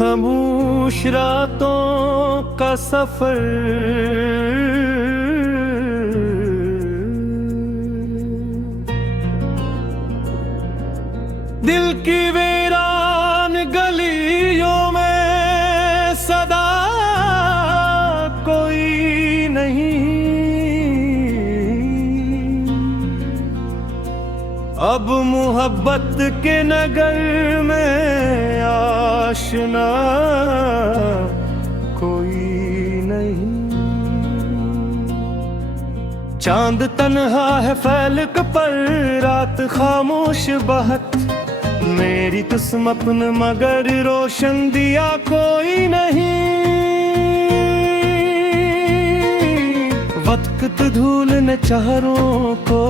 खामोश रातों का सफर, दिल की वीरान गलियों में सदा कोई नहीं। अब मोहब्बत के नगर में आशना कोई नहीं। चांद तन्हा है फलक पर, रात खामोश बहत, मेरी तुम अपन मगर रोशन दिया कोई नहीं। वक्त धूल ने चेहरों को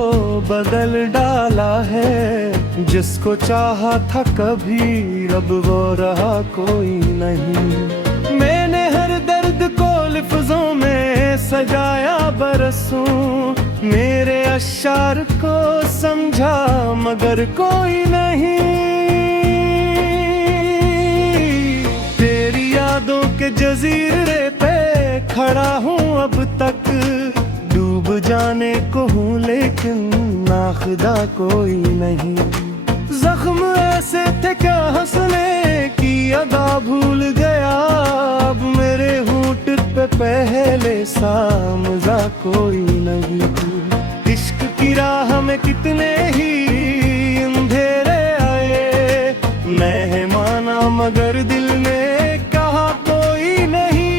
बदल डाला है, जिसको चाहा था कभी अब वो रहा कोई नहीं। मैंने हर दर्द को लफ्जों में सजाया बरसों, मेरे अशार को समझा मगर कोई नहीं। तेरी यादों के जजीरे पे खड़ा हूँ अब तक, डूब जाने को हूँ लेकिन नाखुदा कोई नहीं। जख्म ऐसे थे क्या हंसने की अदा भूल गया, अब मेरे होंठ पे पहले सा मजा कोई नहीं। इश्क की राह में कितने ही अंधेरे आए, मैं माना मगर दिल में कहा कोई नहीं।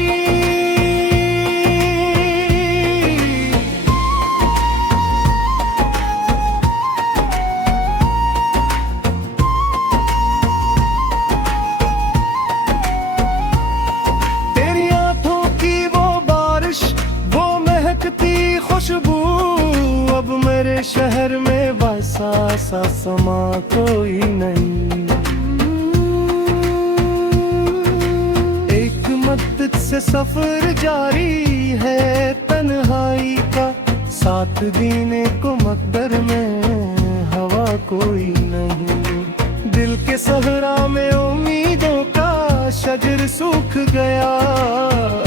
तेरी आंखों की वो बारिश, वो महकती खुशबू, अब मेरे शहर में वैसा सा समा कोई नहीं। एक मदद से सफर जारी है तन्हाई का, साथ देने को मकदर में हवा कोई नहीं। दिल के सहरा में उम्मीदों का शजर सूख गया,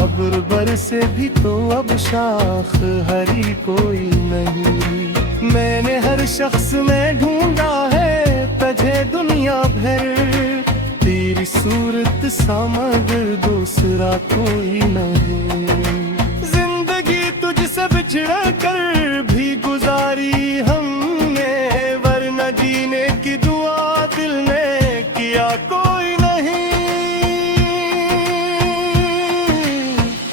अब बर से भी तो अब शाख हरी कोई नहीं। मैंने हर शख्स में ढूंढा है तुझे दुनिया भर, तेरी सूरत सा मगर दूसरा कोई नहीं। जिंदगी तुझसे बिछड़ कर भी गुजारी हमने, वरना जीने की दुआ दिल ने किया कोई नहीं।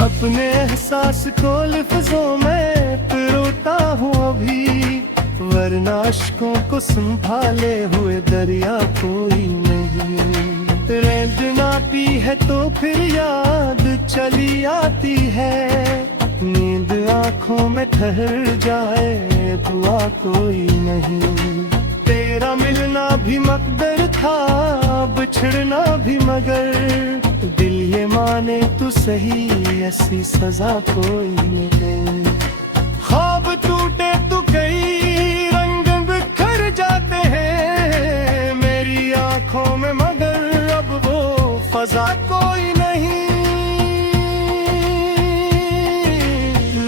अपने एहसास को लफ्जों में पिरोता हूँ अभी, वरना अश्कों को संभाले हुए दरिया कोई नहीं। रेत नाती है तो फिर याद चली आती है, नींद आंखों में ठहर जाए दुआ कोई नहीं। तेरा मिलना भी मकदर था, बिछड़ना भी मगर, दिल ये माने तू सही ऐसी सजा कोई नहीं। ख्वाब टूटे तो कई रंग बिखर जाते हैं मेरी आंखों में, मगर अब वो फजा कोई नहीं।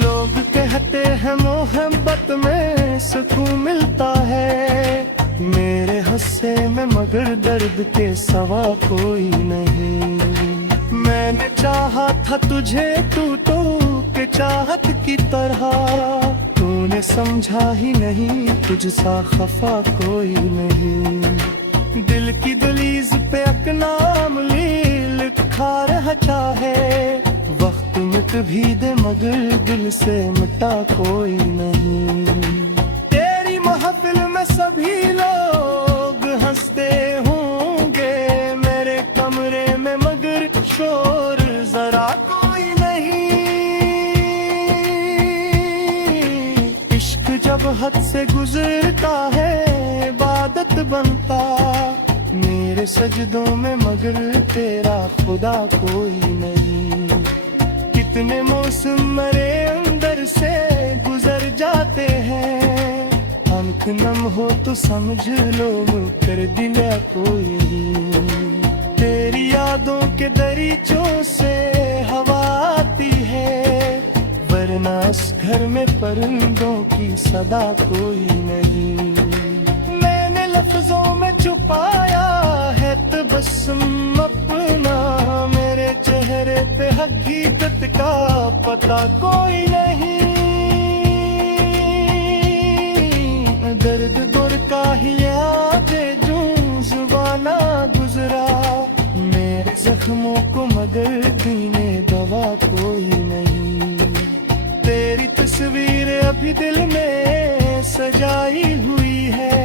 लोग कहते हैं मोहब्बत में सुकून मिलता है, मेरे हंसे में मगर दर्द के सवा कोई नहीं। मैंने चाहा था तुझे तू तो के चाहत की तरह, तूने समझा ही नहीं तुझसा खफा कोई नहीं। दिल की दलीज पे अकनाम लिखा रह चाहे, वक्त मिट भी दे मगर दिल से मिटा कोई नहीं। तेरी महफिल में सभी लोग हंसते होंगे, मेरे कमरे में मगर शोर जरा कोई नहीं। इश्क जब हद से गुजरता है इबादत बनता, मेरे सजदों में मगर तेरा खुदा कोई नहीं। कितने मौसम मेरे अंदर से गुजर जाते हैं, आंख नम हो तो समझ लो मुकर दिल कोई नहीं। तेरी यादों के दरीचों से हवा आती है, वरना इस घर में परिंदों की सदा कोई नहीं। मैंने लफ्जों में छुपाया है तबस्सुम अपना, मेरे चेहरे पे हकीकत का पता कोई नहीं। दर्द गुर का ही आगे जूं जुबाना गुजरा, मेरे जख्मों को मगर दीने दवा कोई नहीं। तेरी तस्वीर अभी दिल में सजाई हुई है,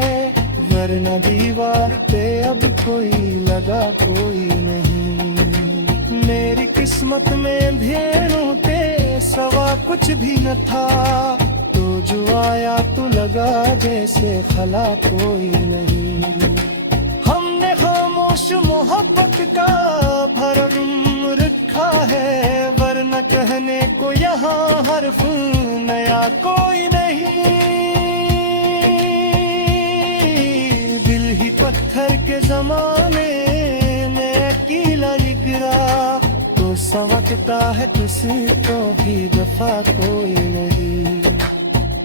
वरना दीवार पे अब कोई लगा कोई नहीं। मेरी किस्मत में अंधेरों पे सवा कुछ भी न था, तो जो आया तो लगा जैसे खला कोई नहीं। हमने खामोश मोहब्बत का भरम रखा है, वरना कहने को यहाँ हर्फ नया कोई नहीं। दिल ही पत्थर के जमाने में अकेला गिरा, तो समझता है किसी को भी दफा कोई नहीं।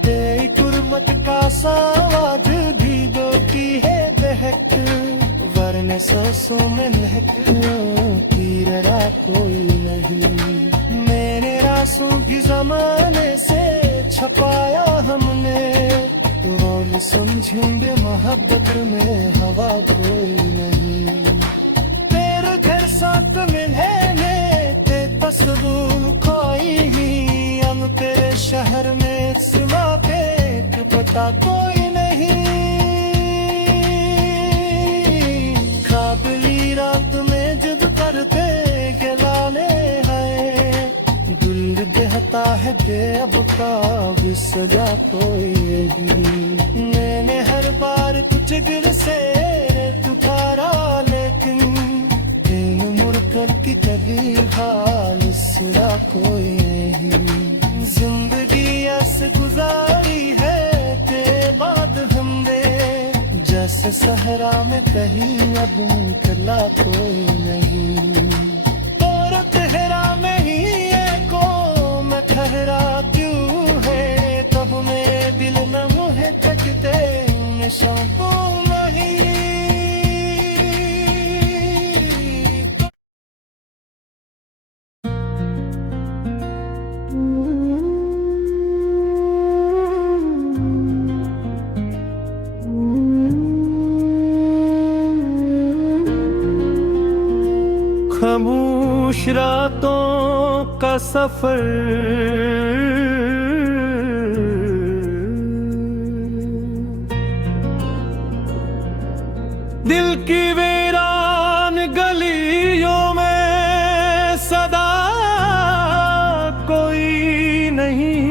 तेरी कुर्बत का सावाद भी दो की है दहक, वरने सांसों में लहकों की रड़ा कोई नहीं। मेरे रासों की जमाने से छपाया हमने, रोल समझेंगे मोहब्बत में हवा कोई नहीं। तेरे घर साथ मिलने ते तस्वीर खोई ही, हम तेरे शहर में सिवा पे पता कोई नहीं। खाबली रात में जब करते गिलाने हैं, दिल कहता है कि अब काब सजा कोई नहीं। मैंने हर बार कुछ दिल से पुकारा, लेकिन दिल मुड़ कर की कभी हाल सुना कोई नहीं। जिंदगी ऐसे गुजारी है के बाद हमने, जैसे सहरा में कहीं अब निकला कोई नहीं। और तेहरा में ही को मैं ठहरा क्यों है, तब मेरे दिल में मुहे तकते नशों को नहीं। खामोश रातों का सफर, दिल की वीरान गलियों में सदा कोई नहीं।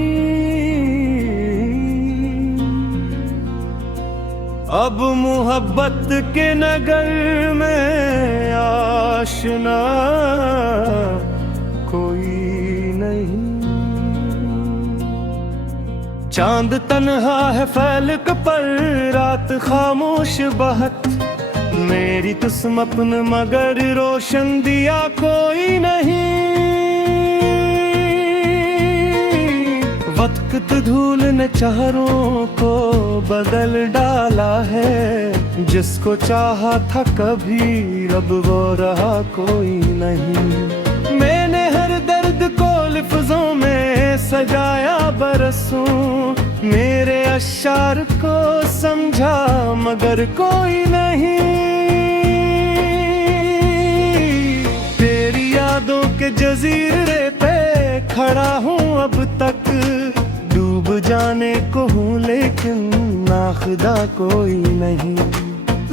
अब मोहब्बत के नगर में आशना कोई नहीं। चांद तन्हा है फैलक पर, रात खामोश बहत, मेरी तुम अपन मगर रोशन दिया कोई नहीं। वक्त धूल ने चारों को बदल डाला है, जिसको चाहा था कभी रब वो रहा कोई नहीं। मैंने हर दर्द को लिफ्जों में सजाया बरसों, मेरे अशार को समझा मगर कोई नहीं। तेरी यादों के जजीरे पे खड़ा हूँ अब तक, डूब जाने को हूँ लेकिन नाखुदा कोई नहीं।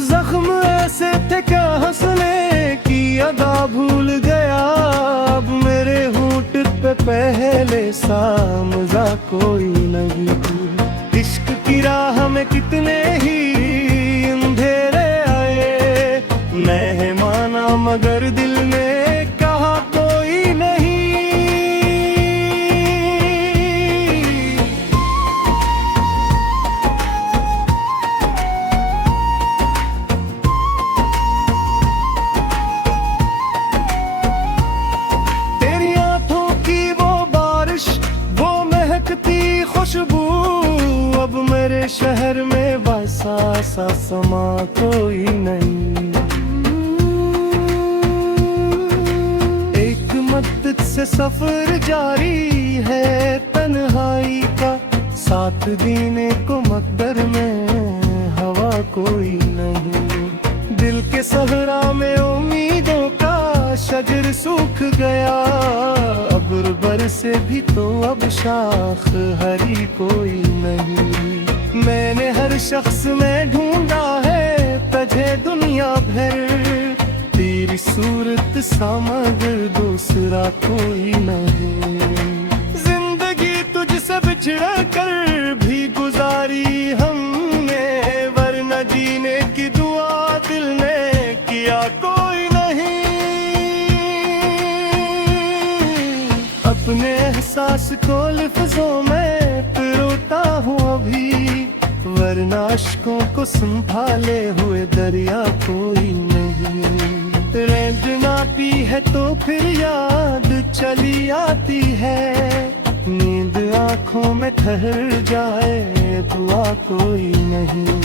जख्म ऐसे थे क्या हंसने की अदा भूल गया, अब मेरे होंठ पे पहले सा मजा कोई नहीं। इश्क की राह में कितने ही अंधेरे आए, मेहमाना मगर दिल में कहा कोई नहीं। सा समा कोई नहीं। एक मद्दत से सफर जारी है तन्हाई का, साथ जीने को मकदर में हवा कोई नहीं। दिल के सहरा में उम्मीदों का शजर सूख गया, अब्र बरसे भी तो अब शाख हरी कोई नहीं। मैंने हर शख्स में ढूंढा है तुझे दुनिया भर, तेरी सूरत सा मगर दूसरा कोई नहीं। जिंदगी तुझसे बिछड़ कर भी गुजारी हमने, वरना जीने की दुआ दिल ने किया कोई नहीं। अपने एहसास को लफ्जों में पिरोता हूँ अभी, वरना अश्कों को संभाले हुए दरिया कोई नहीं। रैन आती है तो फिर याद चली आती है, नींद आंखों में ठहर जाए दुआ कोई नहीं।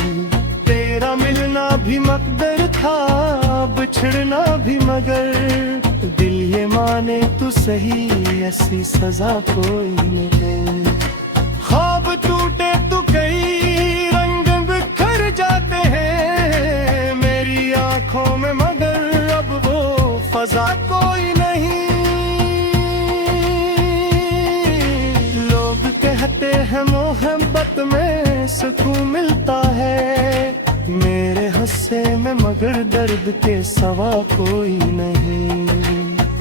तेरा मिलना भी मकदर था, बिछड़ना भी मगर, दिल ये माने तू सही ऐसी सजा कोई नहीं। ख्वाब टूटे तो कई रंग बिखर जाते हैं मेरी आंखों में, मगर अब वो फजा कोई नहीं। लोग कहते हैं मोहब्बत में सुकून मिलता है, मेरे हंसे में मगर दर्द के सवा कोई नहीं।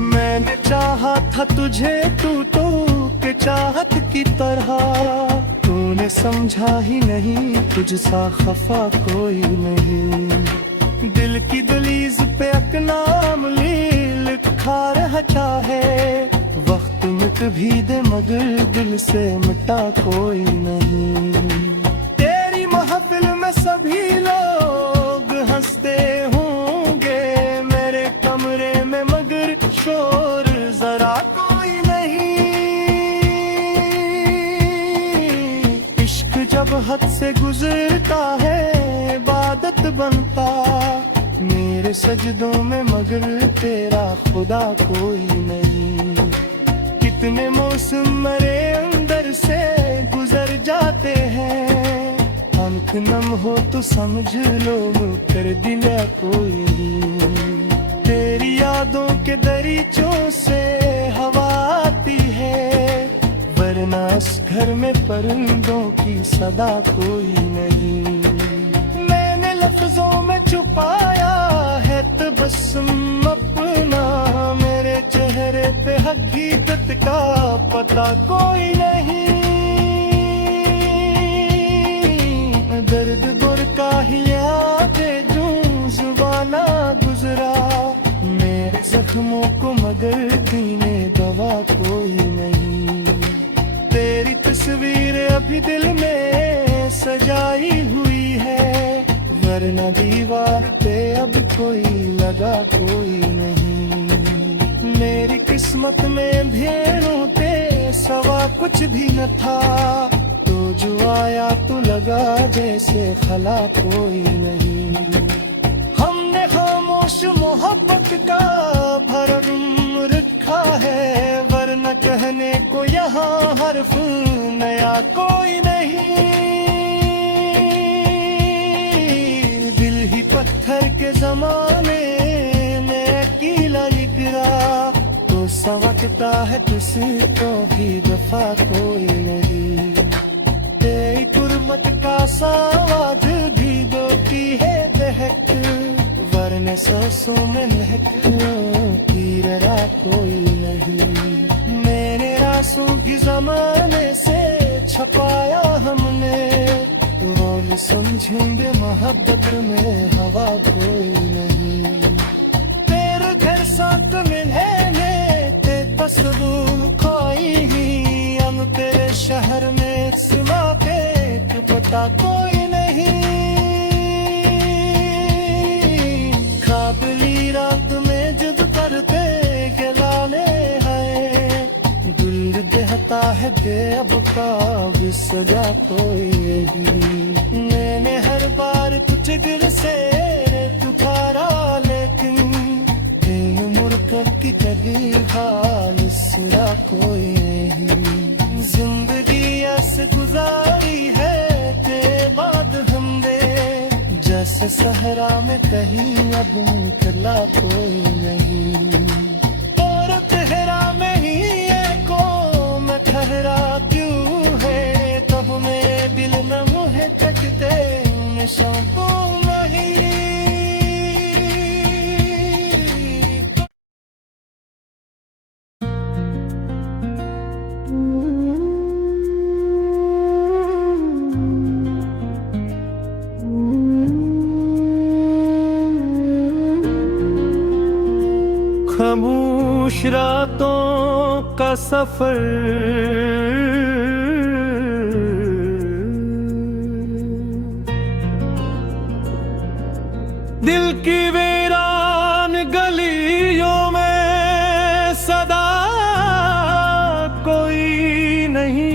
मैंने चाहा था तुझे तू तो के चाहत की तरह, तूने समझा ही नहीं तुझसा खफा कोई नहीं। दिल की दलीज पे अकनाम लिखा रहा चाहे, वक्त मिट भी दे मगर दिल से मिटा कोई नहीं। तेरी महफिल में सभी लोग हंसते होंगे, मेरे कमरे में मगर शोर जरा कोई नहीं। इश्क जब हद से गुजरता है इबादत बनता, मेरे सजदों में मगर तेरा खुदा कोई नहीं। कितने मौसम मेरे अंदर से गुजर जाते हैं, आंख नम हो तो समझ लो मुकर दिला कोई नहीं। तेरी यादों के दरीचों से हवा आती है, वरना इस घर में परिंदों की सदा कोई नहीं। मैंने लफ्जों में छुपाया है तबस्सुम अपना, मेरे चेहरे पे हकीकत का पता कोई नहीं। दर्द गुर का ही यादे जो जुबाना गुजरा, मेरे जख्मों को मगर दीने दवा कोई नहीं। तेरी तस्वीर अभी दिल में सजाई हुई है, वरना दीवार पे अब कोई लगा कोई नहीं। मेरी किस्मत में भेड़ों पे सवा कुछ भी न था, तो जो आया तो लगा जैसे खला कोई नहीं। हमने खामोश मोहब्बत का भरम रखा है, वरना कहने को यहाँ हर्फ नया कोई नहीं। दिल ही पत्थर के जमाने में अकेला गिरा, तो समझता है तुझको भी दफा कोई नहीं। तेरी कुर्मत का सावाद भी दो की है दहक, वरने सांसों में महक की रहा कोई नहीं। मेरे रासों की जमाने से छपाया हमने, और समझेंगे मोहब्बत में हवा कोई नहीं। तेरे घर साथ मिलने ते तस्वीर खोई ही, हम तेरे शहर में सिवा के पता कोई नहीं। खाबली रात में जब करते गलाने हैं, दिल देहत लगता है कि अब ख्वाब सजा कोई नहीं। मैंने हर बार तुझे दिल से पुकारा, लेकिन दिल मुड़कर की कभी हाल सिरा कोई नहीं। जिंदगी ऐसे गुजारी है के बाद हमने, जैसे सहरा में कहीं अब निकला कोई नहीं। और तेरा में ही एको मैं ठहरा क्यों है, तो हमें दिल न मुहे तकते नशों को नहीं। खामोश रातों का सफर, दिल की वीरान गलियों में सदा कोई नहीं।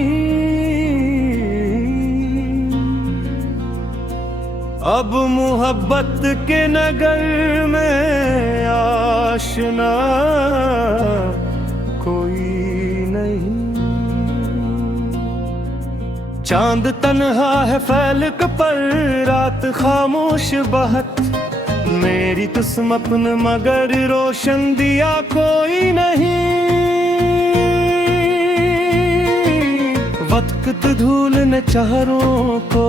अब मोहब्बत के नगर में आशना कोई नहीं। चांद तन्हा है फैलक पर, रात खामोश बहत, मेरी किस्मत में मगर रोशन दिया कोई नहीं। वक्त धूल ने चेहरों को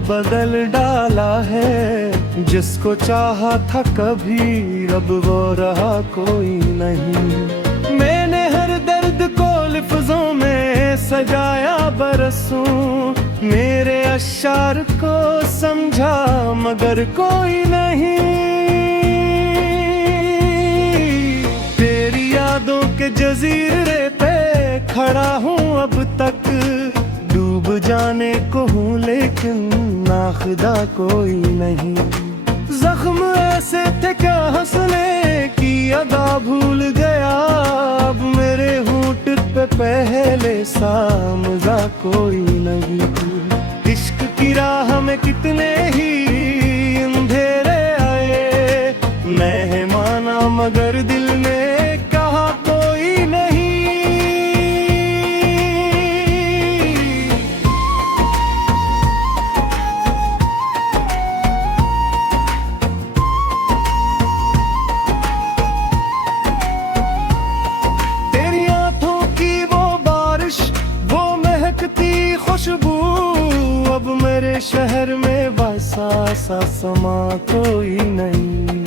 बदल डाला है, जिसको चाहा था कभी अब वो रहा कोई नहीं। मैंने हर दर्द को लफ्जों में सजाया बरसों, मेरे अशार को समझा मगर कोई नहीं। तेरी यादों के जजीरे पे खड़ा हूँ अब तक, डूब जाने को हूँ लेकिन नाखुदा कोई नहीं। जख्म ऐसे थे क्या हंसने की अदा भूल गया, अब मेरे होंठ पे पहले सा मजा कोई नहीं। इश्क की राह में कितने ही अंधेरे आए, मेहमाना मगर दिल में कहा कोई नहीं। खुशबू अब मेरे शहर में बसा सा समा कोई नहीं।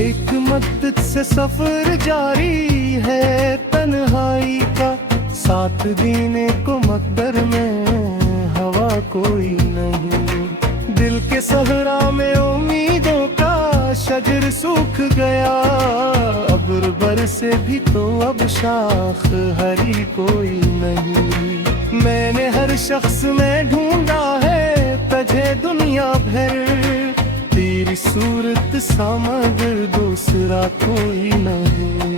एक मद्दत से सफर जारी है तन्हाई का, साथ जीने को मकदर में हवा कोई नहीं। दिल के सहरा में उम्मीदों का शजर सूख गया, अब्र बरसे भी तो अब शाख हरी कोई नहीं। मैंने हर शख्स में ढूंढा है तुझे दुनिया भर, तेरी सूरत सा मगर दूसरा कोई नहीं।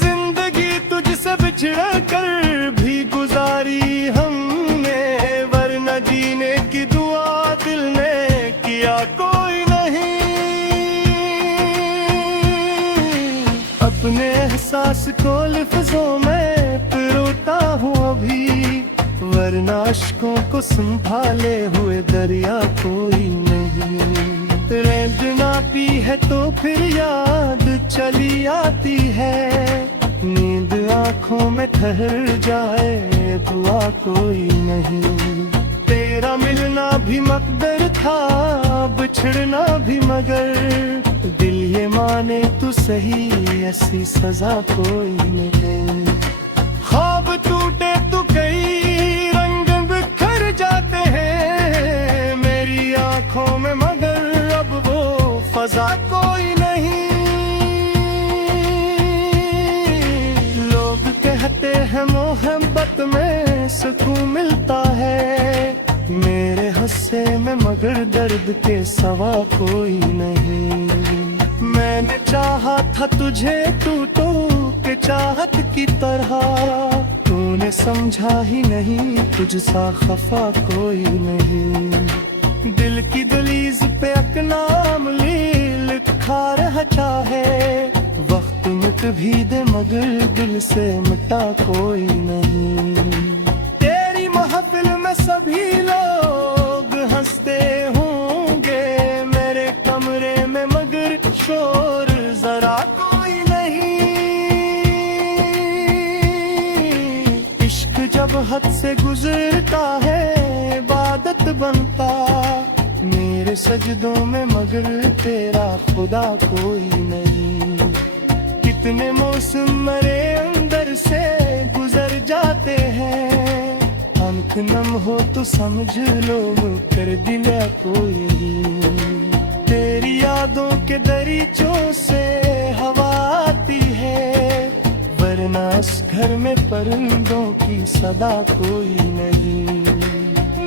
जिंदगी तुझसे बिछड़ कर भी गुजारी हमने, वरना जीने की दुआ दिल ने किया कोई नहीं। अपने एहसास को लफ्जों में पिरोता हूँ अभी, वरना अश्कों को संभाले हुए दरिया कोई नहीं। रेंद ना पी है तो फिर याद चली आती है, नींद आंखों में ठहर जाए दुआ कोई नहीं। तेरा मिलना भी मकदर था, बिछड़ना भी मगर, दिल ये माने तू सही ऐसी सजा कोई नहीं। ख्वाब टूटे तो कई रंग बिखर जाते हैं मेरी आंखों में, मगर अब वो फजा कोई नहीं। लोग कहते हैं मोहब्बत में सुकून मिलता है, मेरे हंसे में मगर दर्द के सवा कोई नहीं। मैंने चाहा था तुझे तू तो कि चाहत की तरह। तूने समझा ही नहीं, तुझसा खफा कोई नहीं। दिल की दलीज पे अपना लिखा रहा चाहे, वक्त मिट भी दे मगर दिल से मिटा कोई नहीं। तेरी महफिल में सभी लोग हंसते होंगे, मेरे कमरे में मगर शोर जरा कोई नहीं। इश्क जब हद से गुजरता है इबादत बनता, मेरे सजदों में मगर तेरा खुदा कोई नहीं। कितने मौसम मेरे अंदर से गुजर जाते हैं, आंख नम हो तो समझ लो कर दिला कोई नहीं। तेरी यादों के दरीचों से हवा आती है, वरना इस घर में परिंदों की सदा कोई नहीं।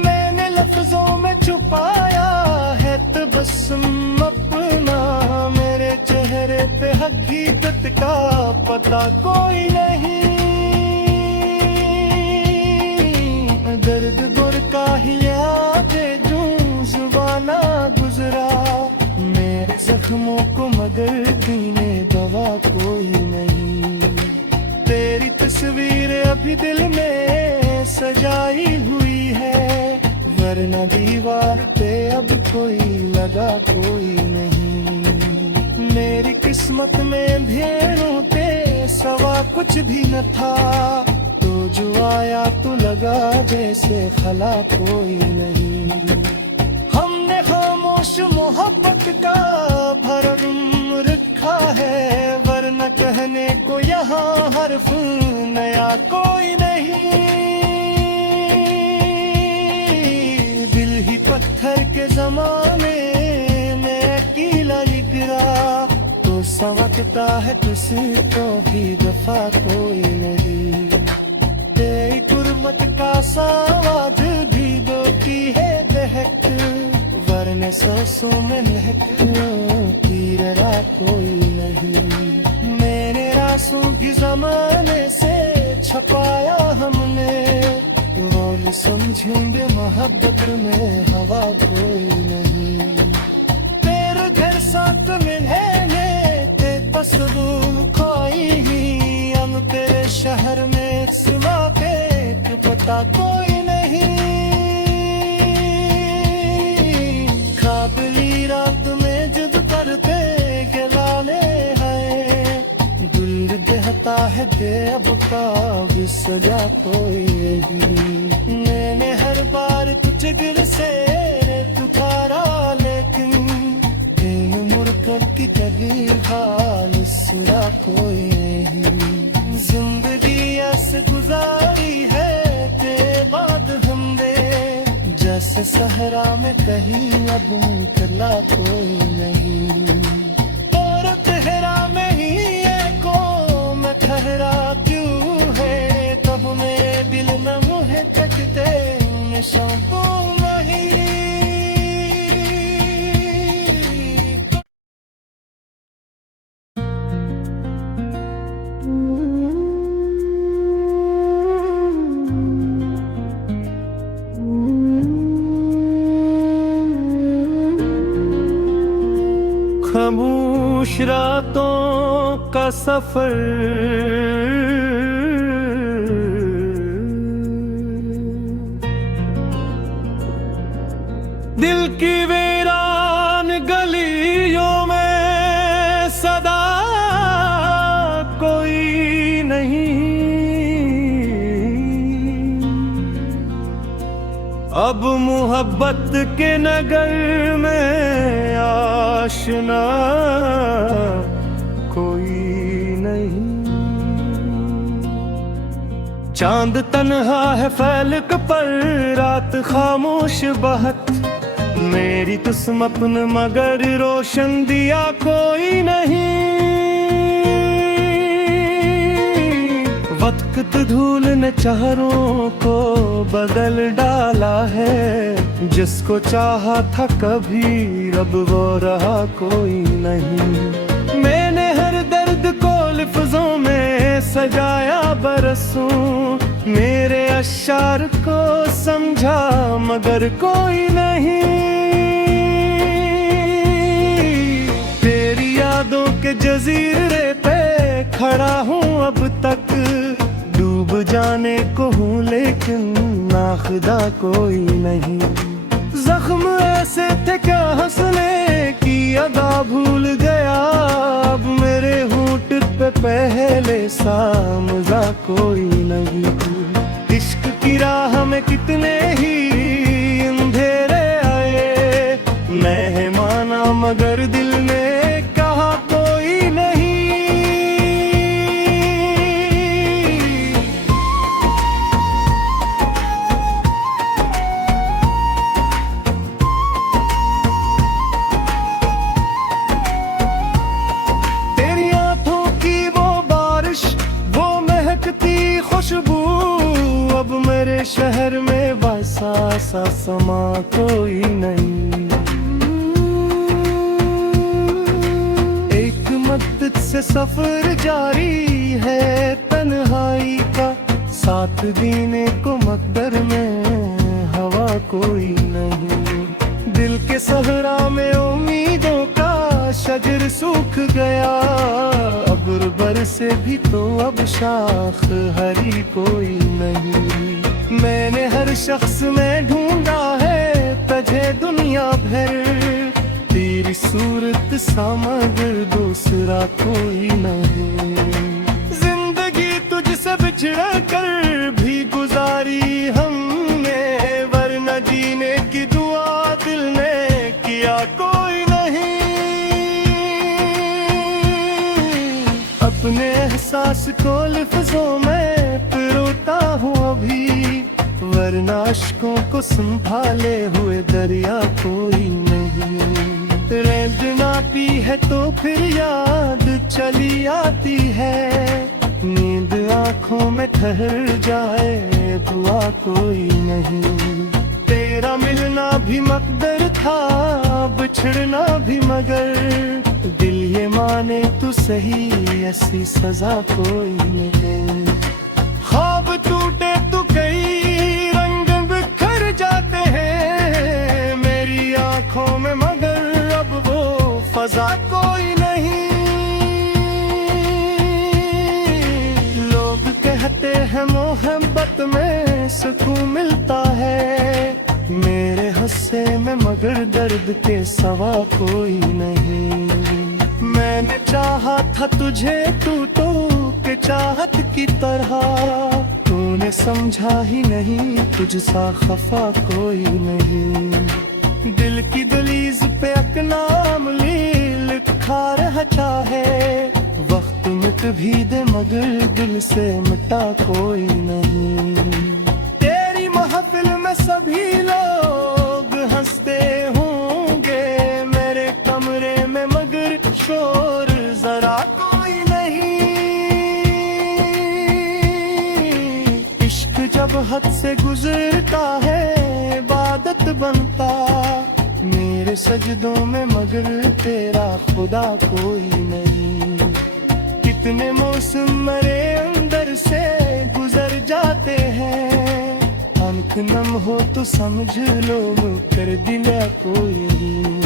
मैंने लफ्जों में छुपाया है तबस्सुम अपना, मेरे चेहरे पे हकीकत का पता कोई नहीं। दर्द गुर का ही याद जो जुबाना गुजरा, मेरे जख्मों को मगर दीने दवा कोई नहीं। तेरी तस्वीर अभी दिल में सजाई हुई है, वरना दीवार पे अब कोई लगा कोई नहीं। मेरी किस्मत में अंधेरों पे सवा कुछ भी न था, तो जो आया तो लगा जैसे खला कोई नहीं। हमने खामोश मोहब्बत का भरम रखा है, वरना कहने को यहाँ हर्फ नया कोई नहीं। दिल ही पत्थर के जमाने में अकेला निगरा, तो समझता है तुझको भी दफा कोई नहीं। तेरी कुर्मत का सावाद भी दो की है दहक, वरने सांसों में महक तीरा कोई नहीं। मेरे रासों की जमाने से छपाया हमने, और समझेंगे मोहब्बत में हवा कोई नहीं। तेरे घर साथ मिलने ते तस्वीर खोई ही, हम तेरे शहर में सिमा के पता कोई नहीं। खाबली रात में जिद करते गिलाने हैं, दिल देहता है दे अब का भी सजा कोई नहीं। मैंने हर बार तुझ दिल से पुकारा, लेकिन दिल मुड़कर की कभी हाल सुरा कोई नहीं। जिंदगी ऐसे गुजारी है ते बाद हमने, जैसे सहरा में कहीं अब कला कोई नहीं। और तेहरा में ही को मैं ठहरा क्यों है, तब मेरे दिल में मुझे तकते नशों को नहीं। खामोश रातों का सफर, दिल की वीरान गलियों में सदा कोई नहीं। अब मोहब्बत के नगर में आशना कोई नहीं। चांद तन्हा है फलक पर, रात खामोश बहत, मेरी तुम अपन मगर रोशन दिया कोई नहीं। वक्त धूल ने चारों को बदल डाला है, जिसको चाहा था कभी रब वो रहा कोई नहीं। मैंने हर दर्द को लफ्जों में लगाया बरसों, मेरे अशार को समझा मगर कोई नहीं। तेरी यादों के जजीरे पे खड़ा हूँ अब तक, डूब जाने को हूँ लेकिन नाखुदा कोई नहीं। जख्म ऐसे थे क्या हंसने की अदा भूल गया, अब मेरे होंठ पे पहले सा मजा कोई नहीं। इश्क की राह में कितने ही अंधेरे आए, मैं माना मगर दिल में कहा कोई नहीं। तेरी आंखों की वो बारिश, वो महकती खुशबू, अब मेरे शहर में वैसा सा समा कोई नहीं। एक मद्दत से सफर जारी है तन्हाई का, साथ जीने को मकदर में हवा कोई नहीं। दिल के सहरा में उम्मीदों का शजर सूख गया, अब बर से भी तो अब शाख हरी कोई नहीं। मैंने हर शख्स में ढूंढा है तुझे दुनिया भर, तेरी सूरत सा मगर दूसरा कोई नहीं। जिंदगी तुझसे बिछड़ कर भी गुजारी हमने, वरना जीने की दुआ दिल ने किया कोई नहीं। अपने एहसास को लफ्जों में पिरोता हूँ अभी, वरना अश्कों को संभाले हुए दरिया कोई नहीं। रेंद आती है तो फिर याद चली आती है, नींद आंखों में ठहर जाए दुआ कोई नहीं। तेरा मिलना भी मकदर था, बिछड़ना भी मगर, दिल ये माने तो सही ऐसी सजा कोई नहीं। ख्वाब टूटे तो कई रंग बिखर जाते हैं मेरी आंखों में, मगर अब वो फजा कोई नहीं। लोग कहते हैं मोहब्बत में सुकून मिलता है, मेरे हंसे में मगर दर्द के सवा कोई नहीं। मैंने चाहा था तुझे तू तो के चाहत की तरह, तूने समझा ही नहीं तुझसा खफा कोई नहीं। दिल की दलीज पे अकनाम लिखा रह चाहे, वक्त मिट भी दे मगर दिल से मिटा कोई नहीं। तेरी महफिल में सभी लोग हंसते होंगे, मेरे कमरे में मगर शोर जरा कोई नहीं। इश्क जब हद से गुजरता है इबादत बनता, मेरे सजदों में मगर तेरा खुदा कोई नहीं। कितने मौसम मेरे अंदर से गुजर जाते हैं, आंख नम हो तो समझ लो मुकर दिल कोई नहीं।